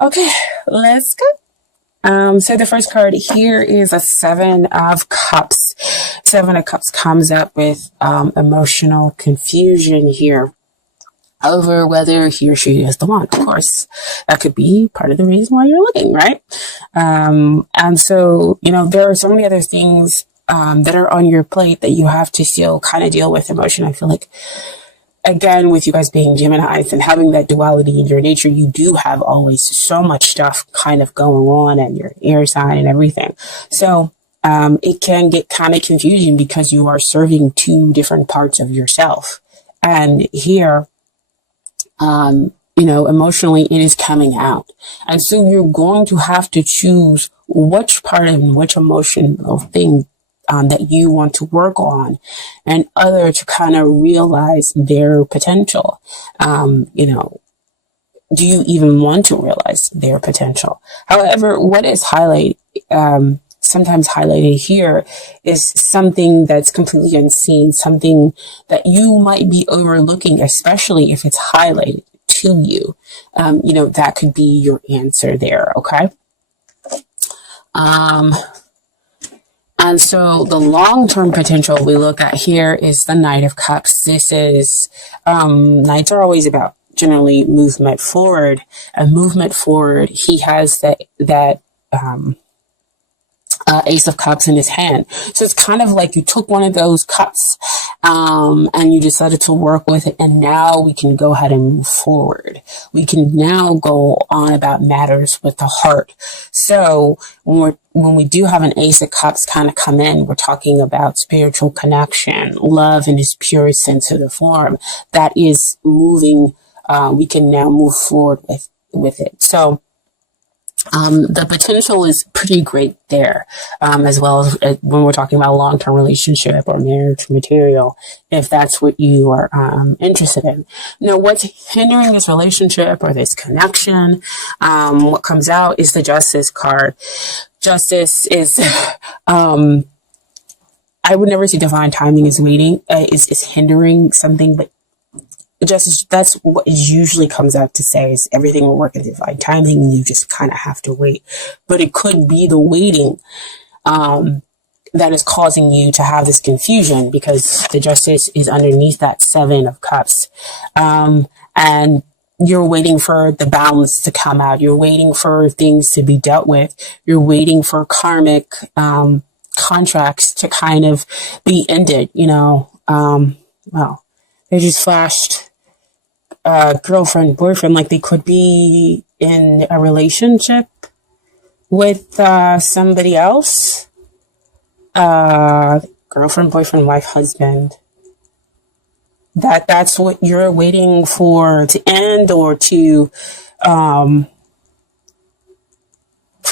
Okay, let's go. So the first card here is a Seven of Cups. Seven of Cups comes up with emotional confusion here over whether he or she is the one. Of course, that could be part of the reason why you're looking, right? And so, there are so many other things that are on your plate that you have to still kind of deal with emotion. I feel like, again, with you guys being Geminis and having that duality in your nature, you do have always so much stuff kind of going on and your air sign and everything. So it can get kind of confusing because you are serving two different parts of yourself. And here, emotionally it is coming out. And so you're going to have to choose which part and which emotional thing that you want to work on, and other to kind of realize their potential. Do you even want to realize their potential? However, what is sometimes highlighted here is something that's completely unseen, something that you might be overlooking, especially if it's highlighted to you. That could be your answer there. Okay. And so the long-term potential we look at here is the Knight of Cups. This is, Knights are always about generally movement forward. And movement forward, he has that Ace of Cups in his hand. So it's kind of like you took one of those cups and you decided to work with it, and now we can go ahead and move forward. We can now go on about matters with the heart. So when we do have an Ace of Cups kind of come in, we're talking about spiritual connection, love in its purest sensitive form. That is moving. We can now move forward with it. So the potential is pretty great there, as well as when we're talking about a long-term relationship or marriage material, if that's what you are interested in. Now, what's hindering this relationship or this connection? What comes out is the Justice card. Justice is, I would never say divine timing is waiting, is hindering something, but Justice, that's what it usually comes out to say, is everything will work in divine timing and you just kind of have to wait. But it could be the waiting that is causing you to have this confusion, because the Justice is underneath that Seven of Cups. And you're waiting for the balance to come out. You're waiting for things to be dealt with. You're waiting for karmic contracts to kind of be ended, they just flashed girlfriend, boyfriend, like they could be in a relationship with somebody else. Girlfriend, boyfriend, wife, husband. That's what you're waiting for to end, or to for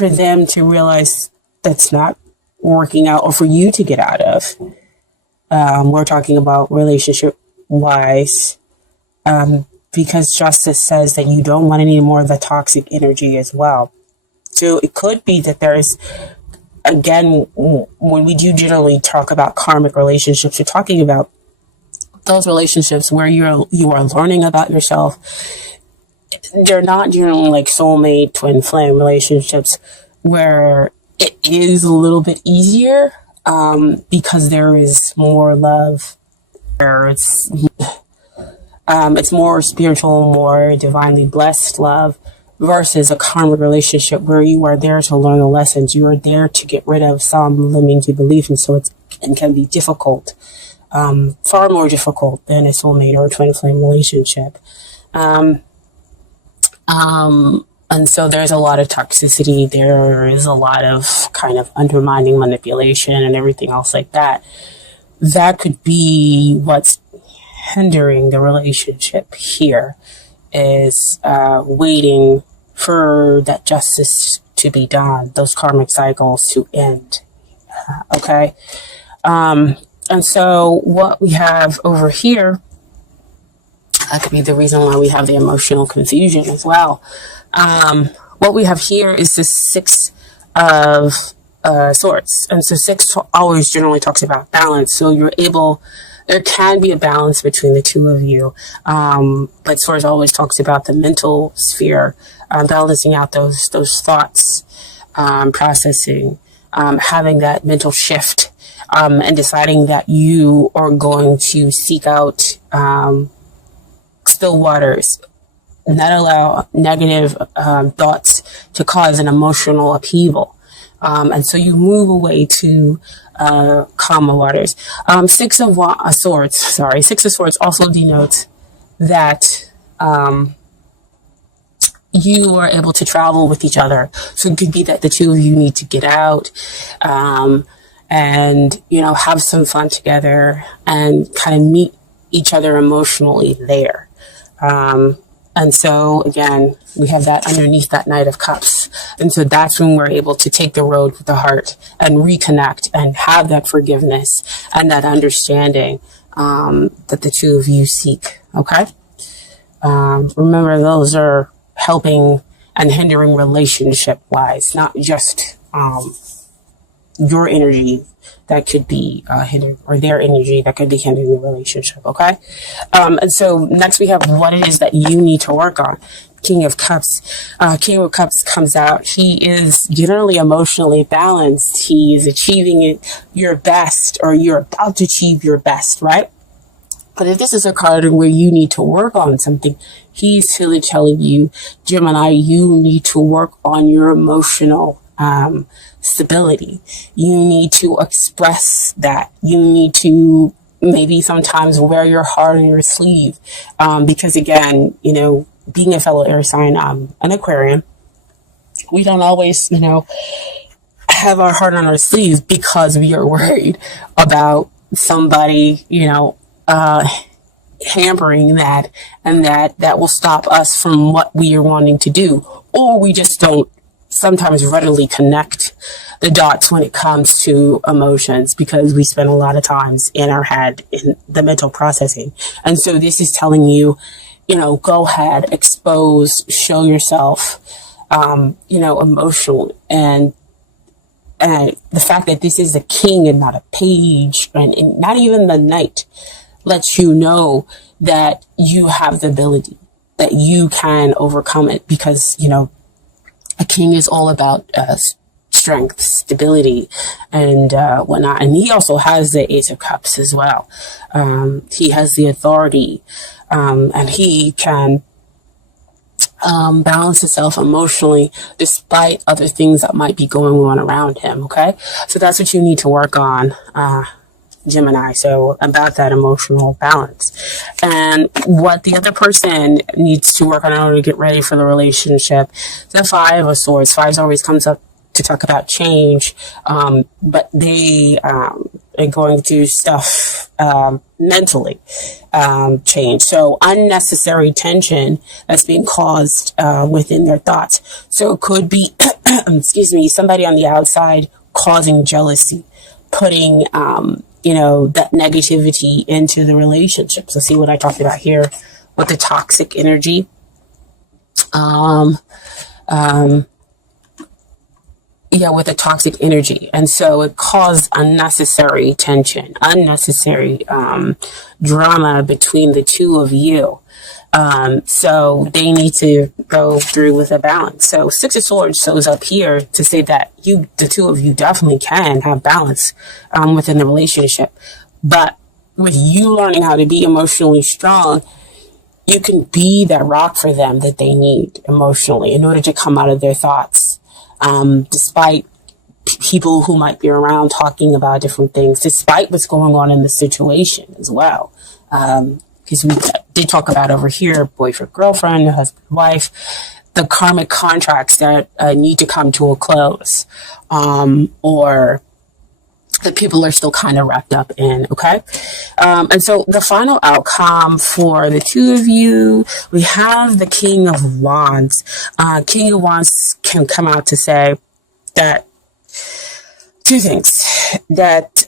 them to realize that's not working out, or for you to get out of. We're talking about relationship wise, because Justice says that you don't want any more of the toxic energy as well. So it could be that there's, again, when we do generally talk about karmic relationships, we're talking about those relationships where you are learning about yourself. They're not generally like soulmate, twin flame relationships where it is a little bit easier, because there is more love. It's more spiritual, more divinely blessed love, versus a karmic relationship where you are there to learn the lessons. You are there to get rid of some limiting belief, and so it can be difficult, far more difficult than a soulmate or a twin flame relationship. And so there's a lot of toxicity. There is a lot of kind of undermining, manipulation, and everything else like that. That could be what's hindering the relationship here, is waiting for that justice to be done, those karmic cycles to end. Okay. And so what we have over here, that could be the reason why we have the emotional confusion as well. What we have here is the Six of Swords. And so six always generally talks about balance. So you're able there can be a balance between the two of you. But Swords always talks about the mental sphere, balancing out those thoughts, processing, having that mental shift, and deciding that you are going to seek out still waters, not allow negative thoughts to cause an emotional upheaval. And so you move away to calmer waters. Six of Swords also denotes that you are able to travel with each other. So it could be that the two of you need to get out and, have some fun together and kind of meet each other emotionally there. And so, again, we have that underneath that Knight of Cups. And so that's when we're able to take the road with the heart and reconnect and have that forgiveness and that understanding that the two of you seek. Okay? Remember, those are helping and hindering relationship-wise, not just your energy that could be hindered, or their energy that could be hindering the relationship, okay? And so next we have what it is that you need to work on. King of Cups. King of Cups comes out. He is generally emotionally balanced. He is achieving your best, or you're about to achieve your best, right? But if this is a card where you need to work on something, he's really telling you, Gemini, you need to work on your emotional stability. You need to express that. You need to maybe sometimes wear your heart on your sleeve. Because again, being a fellow air sign, an Aquarian, we don't always, have our heart on our sleeve because we are worried about somebody, hampering that, and that will stop us from what we are wanting to do. Or we just don't sometimes readily connect the dots when it comes to emotions, because we spend a lot of times in our head in the mental processing. And so this is telling you, go ahead, expose, show yourself, emotional. And the fact that this is a king and not a page, and not even the knight, lets you know that you have the ability, that you can overcome it, because, a king is all about strength, stability, and whatnot. And he also has the Ace of Cups as well. He has the authority, and he can balance himself emotionally despite other things that might be going on around him. Okay, so that's what you need to work on, Gemini. So about that emotional balance, and what the other person needs to work on in order to get ready for the relationship. The Five of Swords. Fives always comes up to talk about change, but they are going through stuff mentally, change. So unnecessary tension that's being caused within their thoughts. So it could be, somebody on the outside causing jealousy, putting that negativity into the relationship. So see what I talked about here with the toxic energy. With the toxic energy. And so it caused unnecessary tension, unnecessary drama between the two of you. So they need to go through with a balance. So Six of Swords shows up here to say that the two of you definitely can have balance within the relationship. But with you learning how to be emotionally strong, you can be that rock for them that they need emotionally in order to come out of their thoughts. Despite people who might be around talking about different things, despite what's going on in the situation as well. Because we did talk about over here, boyfriend, girlfriend, husband, wife, the karmic contracts that need to come to a close, or that people are still kind of wrapped up in, okay? And so the final outcome for the two of you, we have the King of Wands. King of Wands can come out to say that two things, that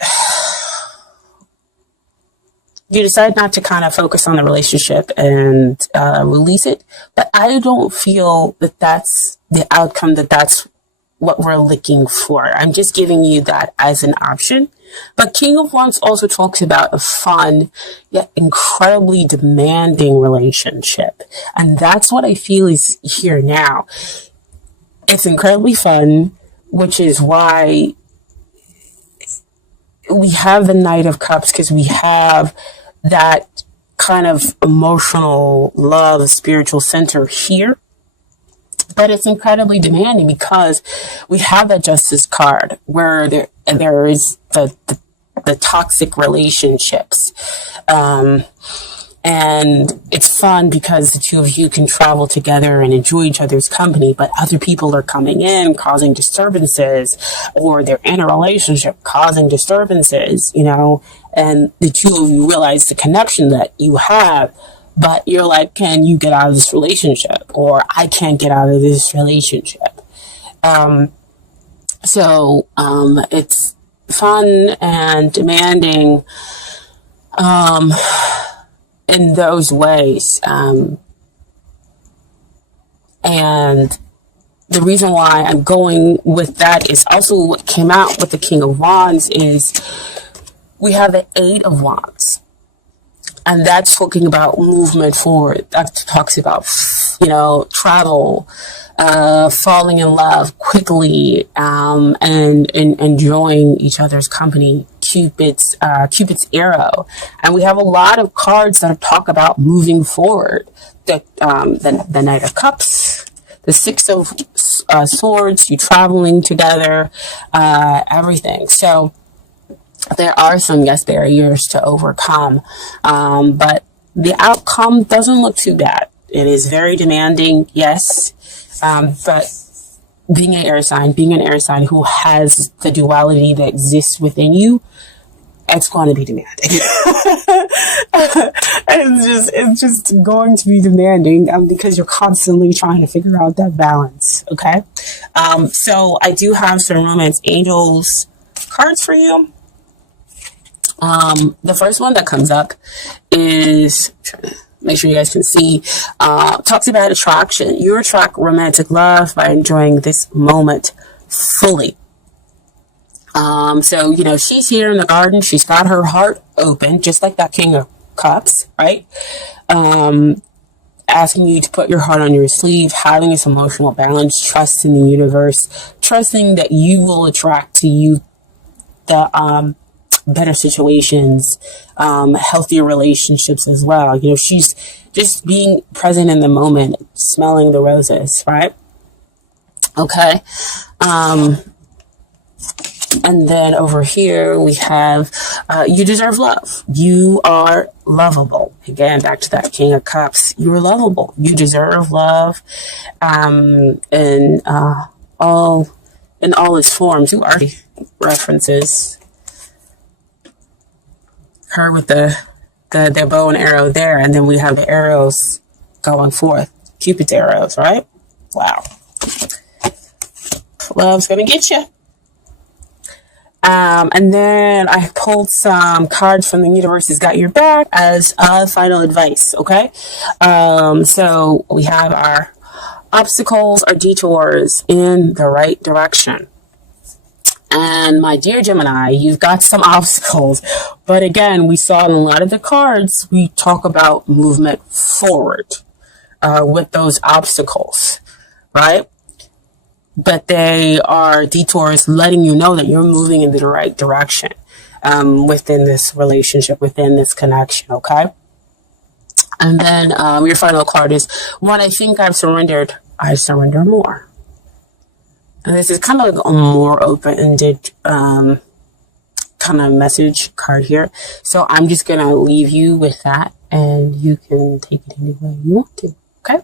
you decide not to kind of focus on the relationship and release it, but I don't feel that that's the outcome, that's what we're looking for. I'm just giving you that as an option. But King of Wands also talks about a fun yet incredibly demanding relationship. And that's what I feel is here now. It's incredibly fun, which is why we have the Knight of Cups, because we have that kind of emotional love, spiritual center here. But it's incredibly demanding because we have that Justice card where there is the toxic relationships. And it's fun because the two of you can travel together and enjoy each other's company, but other people are coming in, causing disturbances, or they're in a relationship causing disturbances, and the two of you realize the connection that you have, but you're like, can you get out of this relationship? Or I can't get out of this relationship. So it's fun and demanding, in those ways. And the reason why I'm going with that is also what came out with the King of Wands is we have the Eight of Wands. And that's talking about movement forward. That talks about, travel, falling in love quickly, and enjoying each other's company. Cupid's arrow. And we have a lot of cards that talk about moving forward. The Knight of Cups, the Six of Swords, you traveling together, everything. So there are some, barriers to overcome, but the outcome doesn't look too bad. It is very demanding, yes, but being an air sign who has the duality that exists within you, it's going to be demanding. It's just going to be demanding because you're constantly trying to figure out that balance. Okay. So I do have some romance angels cards for you. The first one that comes up is, make sure you guys can see, talks about attraction. You attract romantic love by enjoying this moment fully. So, she's here in the garden. She's got her heart open, just like that King of Cups, right? Asking you to put your heart on your sleeve, having this emotional balance, trust in the universe, trusting that you will attract to you the, better situations, healthier relationships as well. She's just being present in the moment, smelling the roses, right? Okay. And then over here we have, you deserve love. You are lovable. Again, back to that King of Cups. You are lovable. You deserve love, in all its forms. You are references her with the bow and arrow there, and then we have the arrows going forth. Cupid's arrows, right? Wow. Love's gonna get you. And then I pulled some cards from the universe's got your back as final advice. Okay. So we have our obstacles, our detours in the right direction. And my dear Gemini, you've got some obstacles, but again, we saw in a lot of the cards, we talk about movement forward, with those obstacles, right? But they are detours letting you know that you're moving in the right direction, within this relationship, within this connection. Okay. And then, your final card is, when I think I've surrendered, I surrender more. And this is kind of like a more open-ended, kind of message card here. So I'm just going to leave you with that, and you can take it any way you want to. Okay.